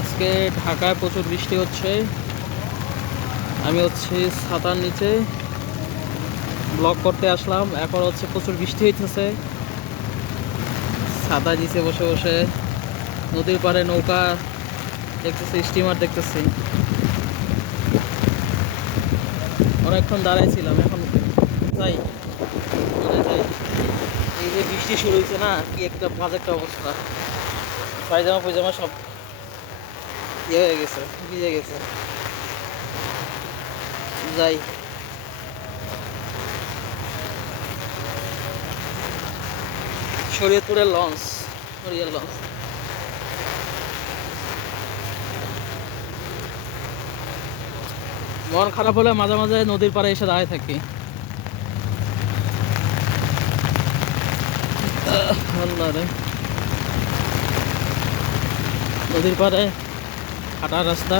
আজকে ঢাকায় প্রচুর বৃষ্টি হচ্ছে। আমি ছাতার নিচে ব্লগ করতে আসলাম। এখন প্রচুর বৃষ্টি হইতেছে। ছাতার নিচে বসে বসে নদীর পাড়ে নৌকা দেখতেছি, স্টিমার দেখতেছি। অনেকক্ষণ দাঁড়াইছিলাম, এখন যাই, যাই। এই যে বৃষ্টি শুরু হয়েছে না, কি একটা বাজে একটা অবস্থা। পায়জামা পয়জামা সব হয়ে গেছে, ভিজে গেছে। যাই, শরীয়তপুরের লঞ্চ, হরিয়ার লঞ্চ। মন খারাপ হলে মাঝে মাঝে নদীর পাড়ে এসে দাঁড়ায় থাকি। আল্লাহ রে, নদীর পাড়ে হাঁটার রাস্তা,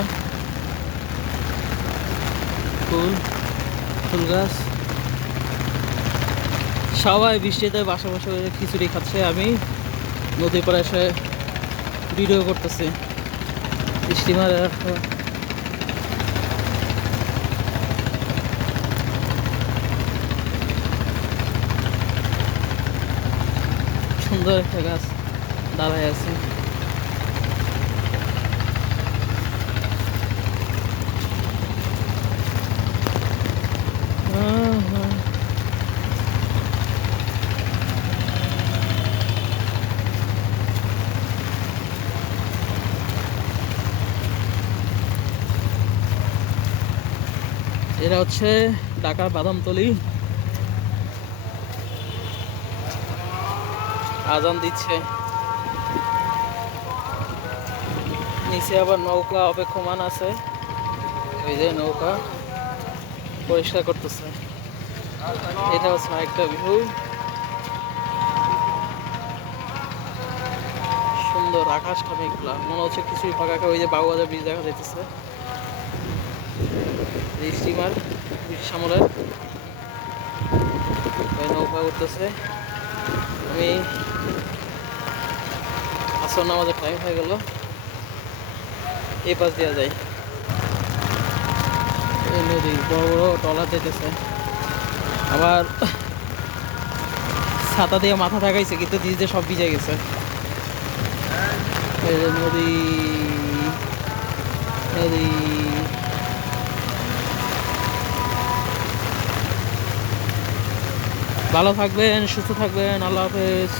ফুল ফুল গাছ, সবাই বৃষ্টিতে বাসা বসে খিচুড়ি খাচ্ছে। আমি নদীর পাড়ে এসে ভিডিও করতেছি। স্টিমারে সুন্দর একটা গাছ দাঁড়ায় আছে। এরা ঢাকার বাদামতলি। আজান দিচ্ছে, নিচে আবার নৌকা অপেক্ষমান আছে। ওই যে নৌকা পরিষ্কার করতেছে। এটা একটা ভিউ, সুন্দর আকাশটা মেঘলা, মনে হচ্ছে কিছুই ফাঁকা। ওই যে বাবুবাজার ব্রিজ দেখা যাইতেছে, স্টিমার ব্রিটিশ আমলের। ওই নৌকা উঠতেছে। আমি আসর নামাজের টাইম হয়ে গেল, এই পাশ দেওয়া যায়। এই নদী বড় বড় ট্রলার যেতেছে। আবার ছাতা দিয়ে মাথা ঢাকাইছে, কিন্তু নিজে সব ভিজে গেছে। এই যে নদী, নদী। ভালো থাকবেন, সুস্থ থাকবেন, আল্লাহ হাফেজ।